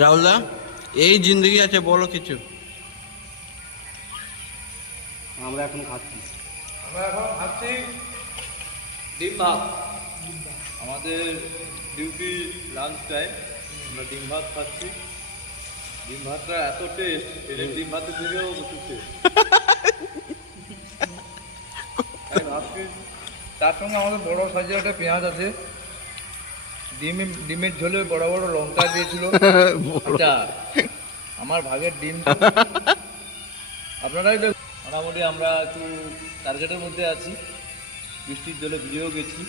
রাহুলদা এই জিন্দগি আছে বলো কিছু। আমরা এখন খাচ্ছি ডিম ভাত। আমাদের ডিউটি লাঞ্চ টাইম, আমরা ডিম ভাত খাচ্ছি। ডিম ভাতটা এত টেস্ট, এর ডিম ভাতের থেকেও প্রচুর টেস্ট। ভাবছি তার সঙ্গে আমাদের বড় সাইজের একটা পেঁয়াজ আছে, ডিমের ঝোলে বড় বড় লঙ্কা দিয়েছিল। আচ্ছা, আমার ভাগের ডিম। আপনারাই তো মোটামুটি আমরা একটু টার্গেটের মধ্যে আছি, বৃষ্টির জলে ভিজেও গেছি।